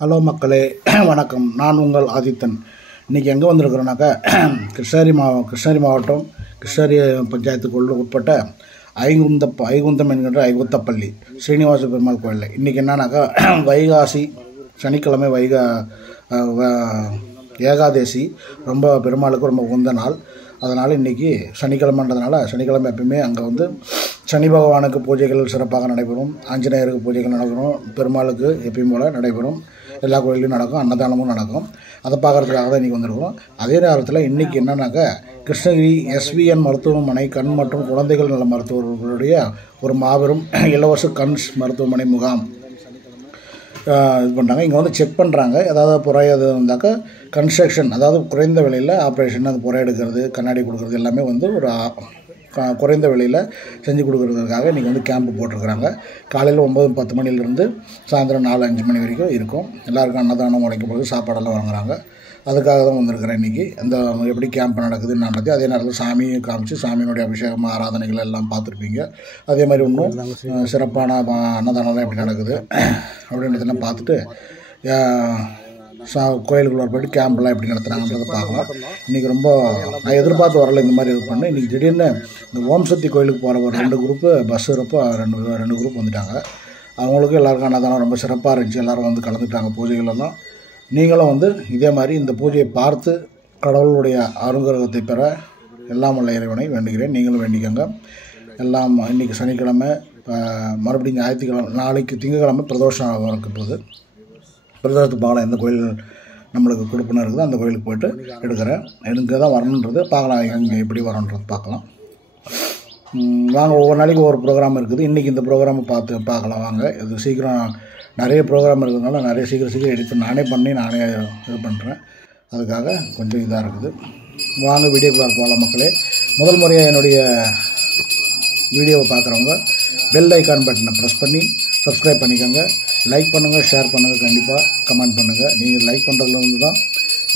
Hello மக்களே, வணக்கம். நான் உங்கள் ஆதித்தன். இன்றைக்கி எங்கே வந்திருக்கிறோன்னாக்கா, கிருஷ்ணகிரி மாவட்டம் கிருஷ்ணகிரி பஞ்சாயத்துக்குள்ள உட்பட்ட ஐகுந்தம் என்கின்ற ஐகுத்தப்பள்ளி ஸ்ரீனிவாச பெருமாள் கோயிலில் இன்றைக்கி என்னன்னாக்கா, வைகாசி சனிக்கிழமை ஏகாதேசி ரொம்ப பெருமாளுக்கு ரொம்ப உகந்த நாள். அதனால் இன்றைக்கி சனிக்கிழமைன்றதுனால சனிக்கிழமை எப்பயுமே அங்கே சனி பகவானுக்கு பூஜைகள் சிறப்பாக நடைபெறும். ஆஞ்சநேயருக்கு பூஜைகள் நடைபெறும். பெருமாளுக்கு எப்பயும் போல் நடைபெறும். எல்லா கோயிலையும் நடக்கும். அன்னதானமும் நடக்கும். அதை பார்க்குறதுக்காக தான் இன்றைக்கி வந்திருக்கிறோம். அதே நேரத்தில் இன்றைக்கி என்னன்னாக்கா, கிருஷ்ணகிரி SVN மருத்துவமனை கண் மற்றும் குழந்தைகள் நல மருத்துவர்களுடைய ஒரு மாபெரும் இலவச கண் மருத்துவமனை முகாம் இது பண்ணுறாங்க. இங்கே செக் பண்ணுறாங்க. ஏதாவது புறை அது இருந்தாக்கா கன்ஸ்ட்ரக்ஷன், அதாவது குறைந்த விலையில் ஆப்ரேஷன், அது புறை எடுக்கிறது, கண்ணாடி கொடுக்குறது எல்லாமே ஒரு குறைந்த விலையில் செஞ்சு கொடுக்குறதுக்காக இன்றைக்கி கேம்ப்பு போட்டிருக்கிறாங்க. காலையில் 9-10 மணிலேருந்து சாயந்தரம் 4-5 மணி வரைக்கும் இருக்கும். எல்லாருக்கும் அன்னதானம் உடைக்கப்படுது, சாப்பாடெல்லாம் வாங்குறாங்க. அதுக்காக தான் வந்திருக்கிறேன் இன்றைக்கி. அந்த எப்படி கேம்ப் நடக்குதுன்னு அதே நேரத்தில் சாமியை காமிச்சு சாமியினுடைய அபிஷேகம் ஆராதனைகள் எல்லாம் பார்த்துருப்பீங்க. அதே மாதிரி இன்னும் சிறப்பான அன்னதானம்லாம் எப்படி நடக்குது அப்படின்றதெல்லாம் பார்த்துட்டு கோயிலுக்குள்ள போய்ட்டு கேம்ப்லாம் எப்படி நடத்துகிறாங்கன்றதை பார்க்கலாம். இன்றைக்கி ரொம்ப நான் எதிர்பார்த்து வரல இந்த மாதிரி இது பண்ணேன். இன்றைக்கி திடீர்னு இந்த ஓம் சக்தி கோயிலுக்கு போகிற ஒரு 2 குரூப்பு பஸ் இருப்போ 2 குரூப் வந்துட்டாங்க. அவங்களுக்கும் எல்லாருக்கும் அன்னதானம் ரொம்ப சிறப்பாக இருந்துச்சு. எல்லோரும் கலந்துட்டாங்க பூஜைகளெல்லாம். நீங்களும் இதே மாதிரி இந்த பூஜையை பார்த்து கடவுளுடைய அனுகிரகத்தை பெற எல்லாம் உள்ள இறைவனை வேண்டுகிறேன். நீங்களும் வேண்டிக்கோங்க. எல்லாம் இன்றைக்கி சனிக்கிழமை, மறுபடியும் ஞாயிற்றுக்கிழமை, நாளைக்கு திங்கக்கிழமை பிரதோஷம் இருக்க போகுது. பிரதோஷத்துக்கு பார்க்கலாம் எந்த கோயில் நம்மளுக்கு கொடுப்புன்னு இருக்குது, அந்த கோயிலுக்கு போய்ட்டு எடுக்கிறேன். எனக்கு தான் வரணுன்றது பார்க்கலாம், எங்கே எப்படி வரணுன்றது பார்க்கலாம். வாங்க, ஒவ்வொரு நாளைக்கு ஒவ்வொரு ப்ரோக்ராம் இருக்குது. இன்றைக்கி இந்த ப்ரோக்ராமை பார்க்கலாம் வாங்க. இது சீக்கிரம் நிறைய ப்ரோக்ராம் இருக்கிறதுனால நிறைய சீக்கிரம் எடிட் பண்ணி நானே இது பண்ணுறேன். அதுக்காக கொஞ்சம் இதாக இருக்குது. வாங்க வீடியோக்குள்ளே போகலாம் மக்களே. முதல் முறையாக என்னுடைய வீடியோவை பார்க்குறவங்க பெல் ஐக்கான் பட்டனை ப்ரெஸ் பண்ணி சப்ஸ்கிரைப் பண்ணிக்கோங்க. லைக் பண்ணுங்கள், ஷேர் பண்ணுங்கள், கண்டிப்பாக கமெண்ட் பண்ணுங்கள். நீங்கள் லைக் பண்ணுறதுலேருந்து தான்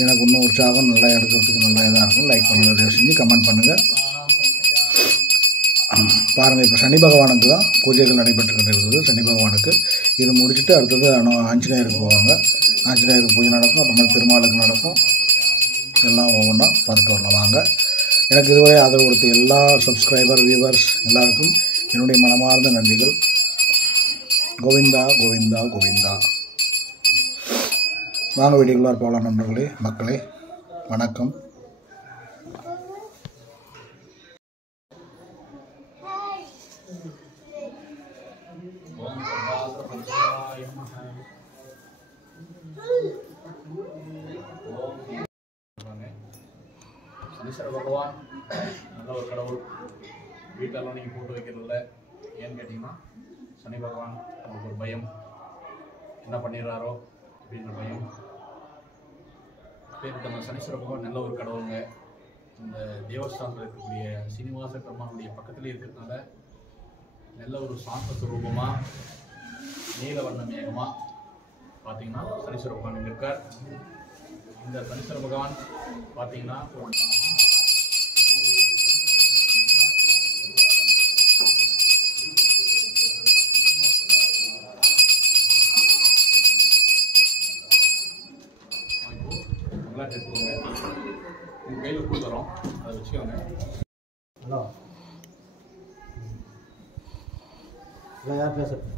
எனக்கு இன்னும் உற்சாகம் நல்லா எடுக்கிறதுக்கு நல்லா இதாக இருக்கும். லைக் பண்ணுங்கள், தயவு செஞ்சு கமெண்ட் பண்ணுங்கள். பாருங்கள், இப்போ சனி பகவானுக்கு தான் பூஜைகள் நடைபெற்றுக்கிட்டு இருக்குது. சனி பகவானுக்கு இது முடிச்சுட்டு அடுத்தது ஆஞ்சநேயருக்கு போவாங்க. ஆஞ்சநேயருக்கு பூஜை நடக்கும். அப்புறமா திருமாலுக்கு நடக்கும். எல்லாம் ஒவ்வொன்றா பார்த்துட்டு வரலாம் வாங்க. எனக்கு இதுவரை ஆதரவு கொடுத்த எல்லா சப்ஸ்கிரைபர் வியூவர்ஸ் எல்லாருக்கும் என்னுடைய மனமார்ந்த நன்றிகள். கோவிந்தா கோவிந்தா கோவிந்தா. வாங்க வீடியோக்குள்ளார போகலாம் நண்பர்களே, மக்களே. வணக்கம். சனீஸ்வர பகவான் நல்ல ஒரு கடவுள். வீட்டெல்லாம் நீங்கள் போட்டு வைக்கிறதில்ல. ஏன்னு கேட்டிங்கன்னா, சனி பகவான் உங்களுக்கு ஒரு பயம், என்ன பண்ணிடுறாரோ அப்படின்ற பயம். நம்ம சனீஸ்வர பகவான் நல்ல ஒரு கடவுளுங்க. இந்த தேவஸ்தானத்தில் இருக்கக்கூடிய சீனிவாச பெருமானுடைய பக்கத்தில் இருக்கிறதுனால நல்ல ஒரு சாந்த சுரூபமாக நீல வண்ண மேகமாக பார்த்தீங்கன்னா சனீஸ்வர பகவான் இங்கே இருக்கார். இந்த சனீஸ்வர பகவான் பார்த்தீங்கன்னா எடுத்துக்கோங்க. உங்கள் கையில் கொடுத்துறோம், அதை வச்சுக்கோங்க. ஹலோ, யார் பேசுறது?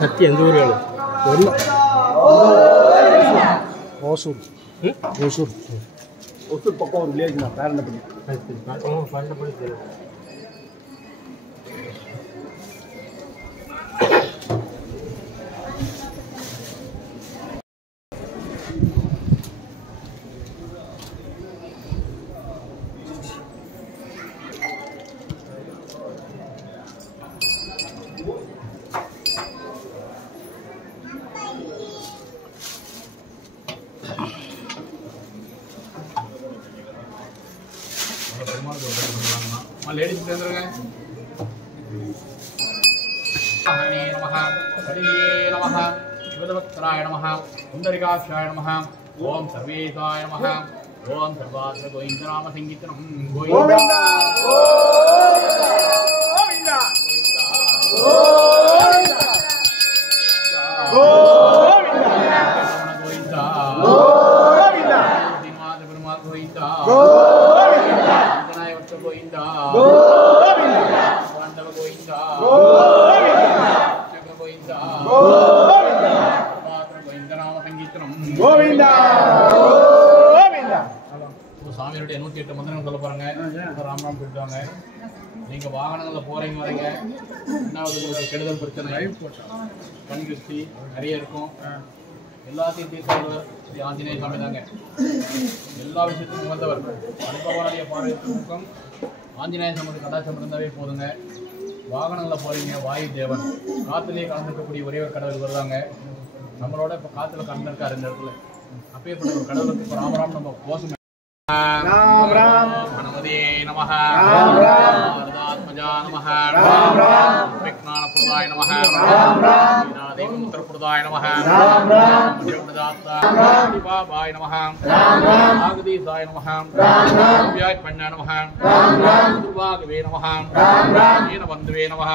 சத்தி எந்த ஊர் வேணும்? ஓசூர் ஓசூர் ஓசூர் பக்கம் ஒரு வில்லேஜ் நான் பேரண்டபடி. லேடிஸ் சேர்ந்துருங்க. நமஹ கடியே நமஹ சிவதவக்தராய நமஹ சுந்தரிகாட்சாய நமஹ ஓம் சர்வேசாய நமஹ ஓம் சர்வாத்ர கோவிந்தநாம சங்கீர்த்தனம் கோவிந்தா கோவிந்தா கோவிந்தா கோவிந்தா கோவிந்தா திமாத பெருமாள் கோவிந்தா கோவிந்தா விநாயகர் கோவிந்தா கோவிந்தா பாண்டவ கோவிந்தா கோவிந்தா கோவிந்தா கோவிந்தா சர்வாத்ர கோவிந்தநாம சங்கீர்த்தனம் கோவிந்தா கோவிந்தா. சாமியோடைய 108 மந்திரங்கள் சொல்ல போறாங்க. ராமராம் போயிட்டாங்க. நீங்க வாகனங்கள்ல போறீங்க வரீங்க, என்னாவது கெடுதல் பிரச்சனை கண் திருஷ்டி நிறைய இருக்கும். எல்லாத்தையும் தீர்த்தவர் ஸ்ரீ ஆஞ்சநேய சாமி தாங்க. எல்லா விஷயத்துக்கும் வந்தவர். அனுபவனுடைய பார்வைக்கும் ஆஞ்சநேய சாமி கடாட்சம் இருந்தாவே போதுங்க. வாகனங்களில் போறீங்க, வாயு தேவன் காத்துலேயே கலந்துருக்கக்கூடிய ஒரே ஒரு கடவுள் வருவாங்க. நம்மளோட இப்போ காத்துல கலந்துருக்காரு இந்த இடத்துல. அப்பேற்பட்ட ஒரு கடவுளுக்கு இப்போ ராமராம் நம்ம கோஷம் ராம் ராம் கணபதியே நமஹ ராம் ராம் வரதாத்மஜா நமஹ ராம் ராம் விக்னானப்ரதாய நமஹ ராம் ராம் வீணாதேவமுத்திரப்ரதாய நமஹ ராம் ராம் தேவதாத்தா ராம் பாபாய நமஹ ராம் ராம் ஆகதீசாய நமஹ ராம் ராம் வியாத்மன்ன நமஹ ராம் ராம் துர்வாகவே நமஹ ராம் ராம் ஏனபந்துவே நமஹ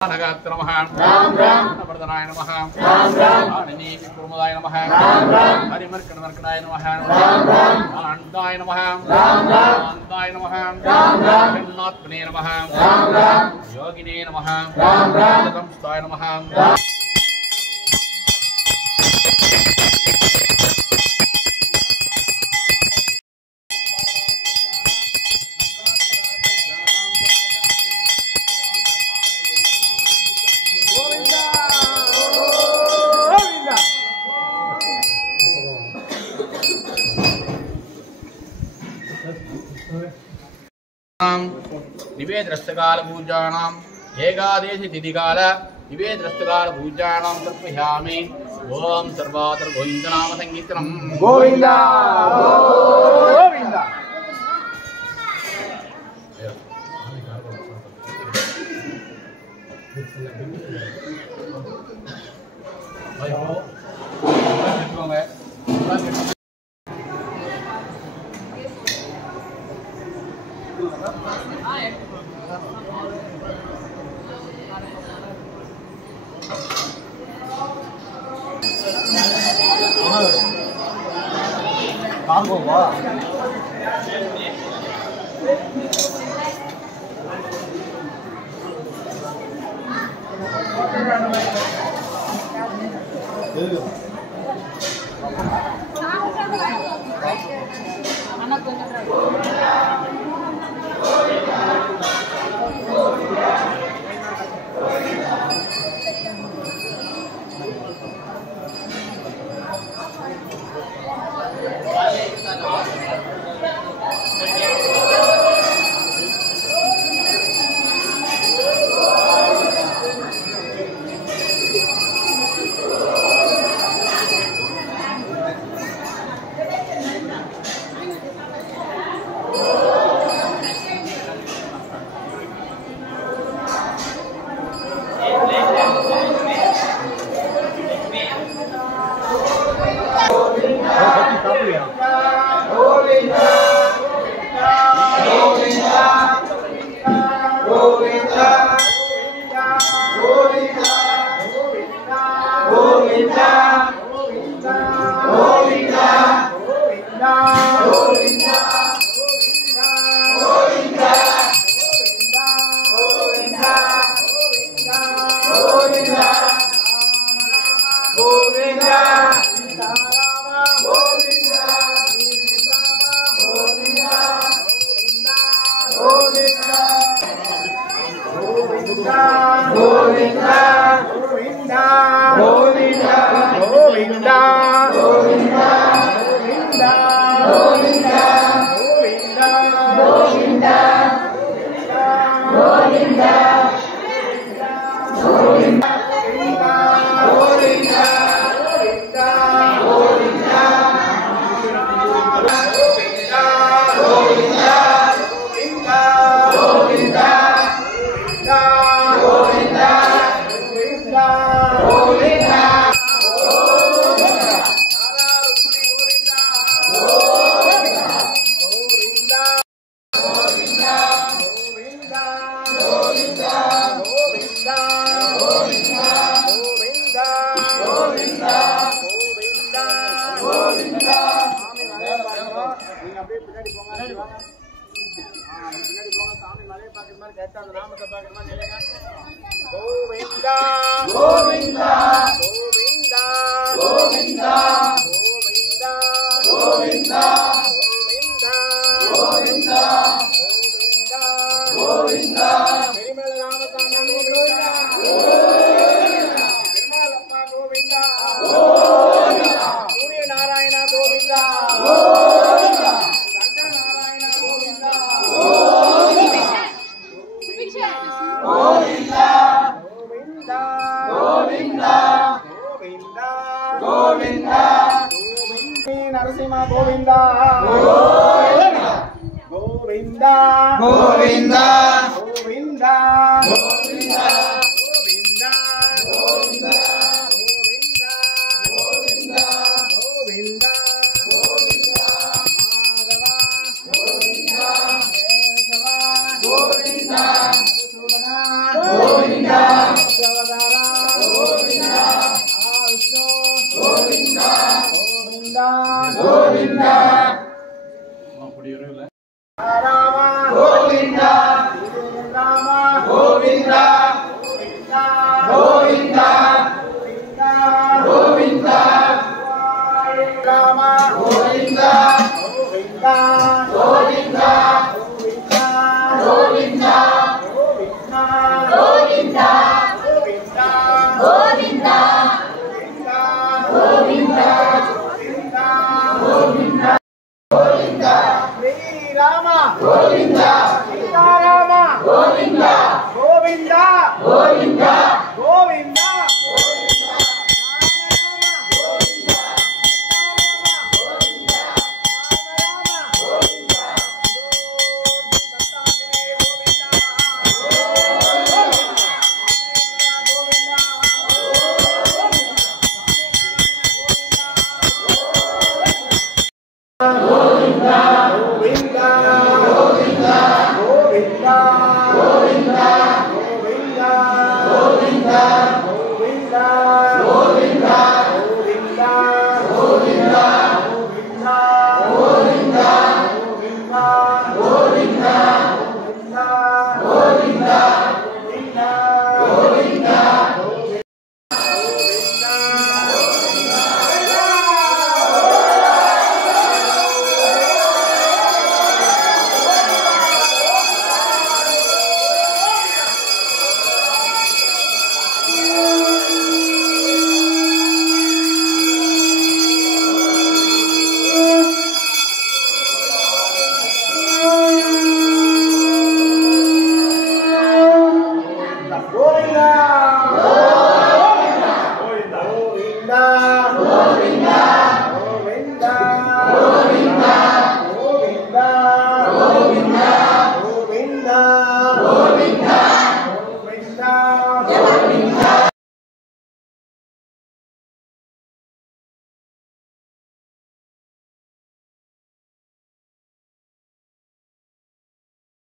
நகாத்ர நமஹ ராம் ராம் நவர்தனாய நமஹ ராம் ராம் ஆனனி விக்ரமதாய நமஹ ராம் ராம் ஹரிமர்க்கணமர்க்கணாய நமஹ ராம் ராம் ஆனந்தாய நமஹ ராம் ராம் ஆனந்தாய நமஹ ராம் ராம் ஜன்னாத்மனே நமஹ ராம் ராம் யோகினே நமஹ ராம் ராம் சம்ஸ்தாய நமஹ ராம் निवेद्रस्तकाल पूजानाम् एकादशी तिथिकाल निवेद्रस्तकाल पूजानां तर्पयामि ओम सर्वात्र गोविन्दनाम संकीर्तनं गोविन्दा गोविन्दा. காங்கோவா Govinda!